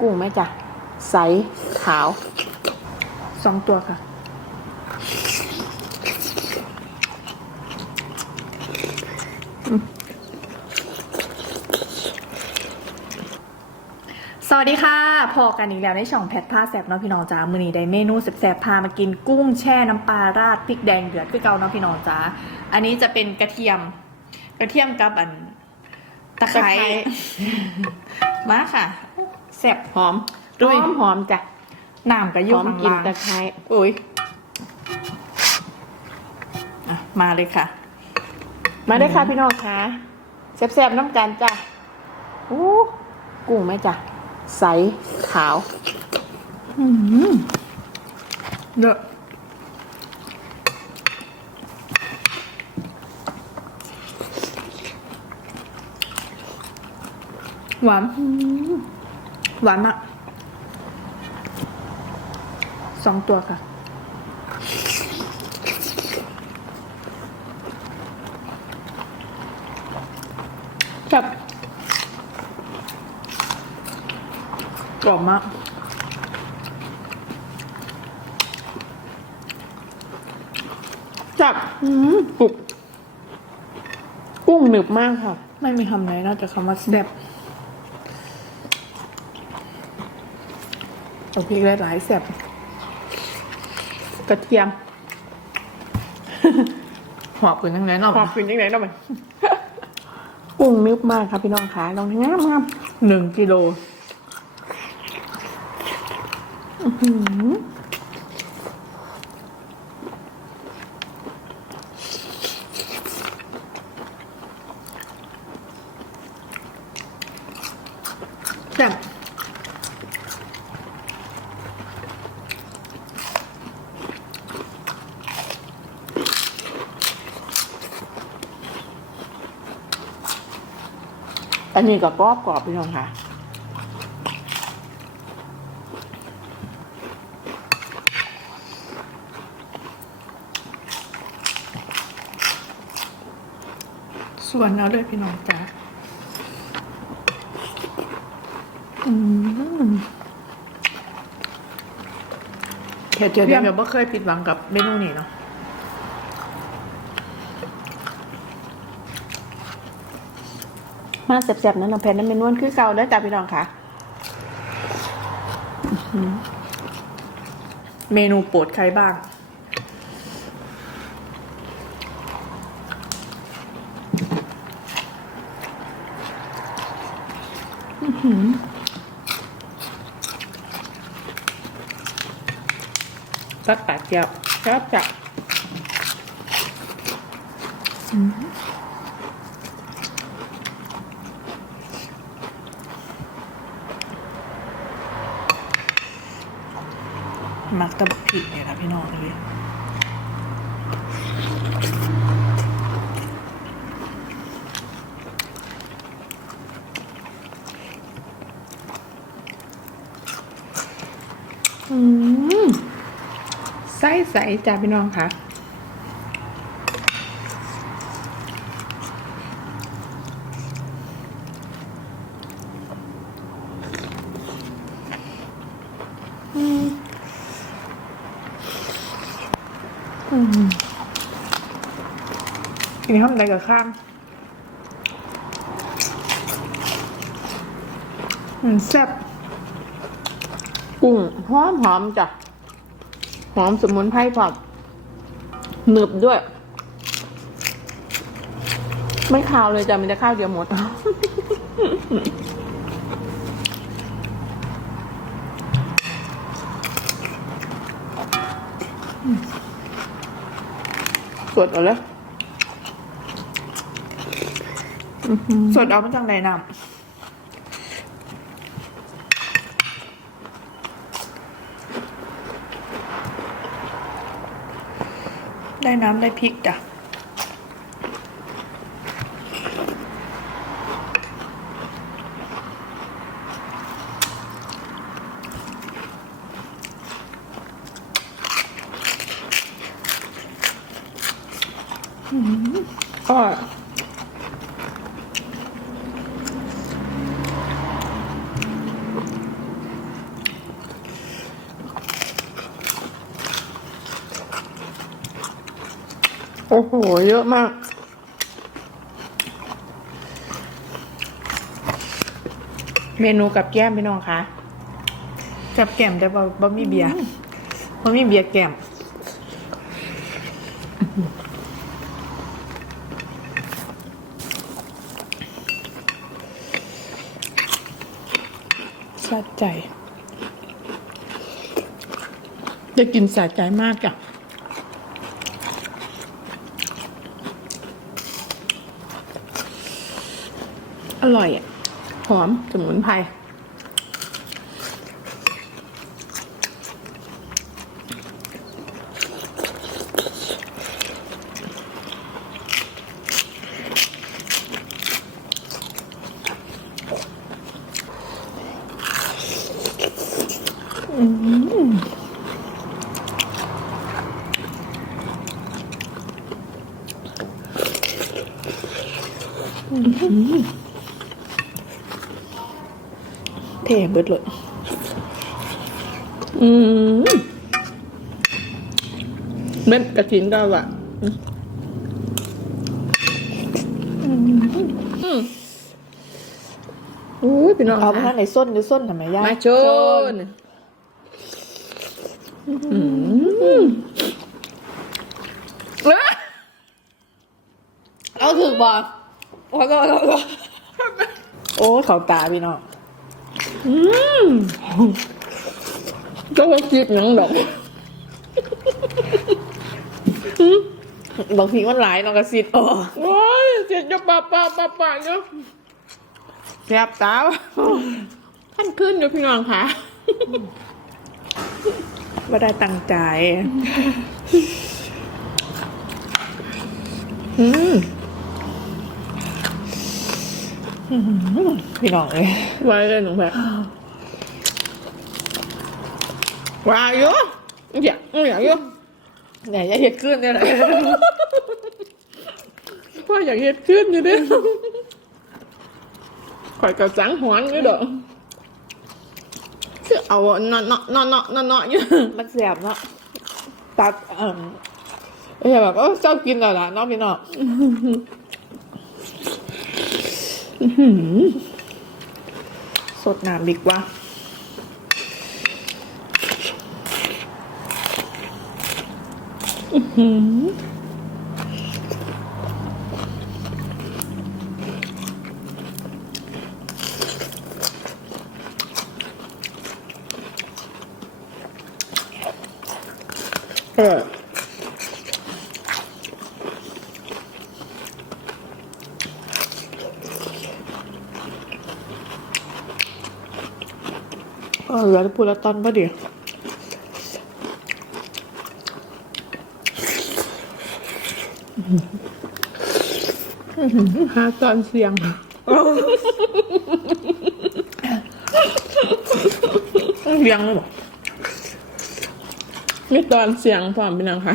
กุ้งไหมจ๊ะใสขาวสองตัวค่ะสวัสดีค่ะพอกันอีกแล้วในช่องแพทผ้าแสบเนาะพี่น้องจ้ามือนี้ได้เมนูแสบๆพามากินกุ้งแช่น้ำปลาราดพริกแดงเดือดคือเกาเนาะพี่น้องจ้าอันนี้จะเป็นกระเทียม กระเทียมกับอันตะไคร้ตะไคร้มาค่ะ แสบหอมดุหยอมหอมจ้ะน้ำกระหยุอมข้างกลินล่างตะไคร้อุ้ยอะมาเลยค่ะ มาได้อค่ะพี่น้องค่ะแซ่บๆน้ำกันจ้ะอู้กุ้งไหมจ๊ะใสขาว เยอะหวาน หวานมากสองตัวค่ะครับกรอบมากจับอืมกรุบกุ้งหนึบมากค่ะ ไม่มีคำไหนนอกจากคำว่าแซ่บ เอาพริกหลายๆแซ่บกระเทียมหอบขึ้นทั้งนั้นเนาะพอคืนยังไงได้ไหมกุ้งนึบมากครับพี่น้องค่ะลองงามงามหนึ่งกิโลแซ่บ อันนี้ก็กรอบกรอบพี่น้องค่ะส่วนเอาเลยพี่น้องจ้าเดี๋ยวเดี๋ยวเดี๋ยวเดี๋ยวไม่เคยผิดหวังกับเมนูนี้เนาะ มาแซ่บๆนั้นน้ำเพชรนั้นเป็นนวลคือเก่าเด้อจ้ะพี่น้องค่ะ เมนูโปรดใครบ้างรัดปากเจียวครับจ้ะมั กตะบักผิดเนี่ยนะพี่น้องเลยอืมใสใสจ้ะพี่น้องค่ะ กินข้าวมันไดกับข้างอืมแซ่บกุ้งหอมหอมจ้ะหอมสมุนไพรพร้อมหนึบด้วย ไม่คาวเลยจ้ะมีแต่ข้าวเดียวหมด สดเอาเลยสดเอามาจากไหนน้ำได้น้ำได้พริกจ้ะ อร่อยโอ้โห เยอะมาก เมนูกับแก้มพี่น้องคะ จับแก้มได้บ่บะมี่เบียร์บะมี่เบียร์แก้ม สะใจ ได้กินสะใจมากอะอร่อยอะ หอมสมุนไพร เท่เบิดเลยอืมเม็ดกระถินก็อะอืมอุ้ยพี่น้องเอาไปทางไหนส้นหรือส้นทำไมย่ามาชน เอาถึกบ่โอ้โหโอ้โหโอ้เขาตาพี่น้องอืมก็ว่าคิดหนังดอกอืมบางทีมันหลายน้องกระซิบอ๋อโอ้ยเจ็บจะปะปะปะปะเนาะแสบตาวะท่านขึ้นอยู่พี่น้องค่ะ ว่าได้ตั้งใจ อืมพี่น้องเลยไว้เลยหนูแบบวายอยู่อยากอยากอยู่เนี่ยอย่าเห็ดขึ้นเนี่ยแหละว่าอยากเห็ดขึ้นอยู่เด้ข่อยกับจังหวนอยู่ดอก คือเอาเนาะเนาะเนาะเนาะเนาะเนาะอยู่มันเสียบเนาะตัดเออเอ้ยแบบเออเจ้ากินแล้วล่ะเน้องพี่น้องสดน้ำดีกว่าเอ เออเหลือพูละตอนปะเดี๋ยวหาตอนเสียงเลี้ยงเลยบอกมีตอนเสียงพร้อมเป็นยังคะ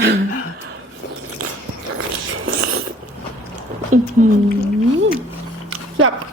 อื้อหือ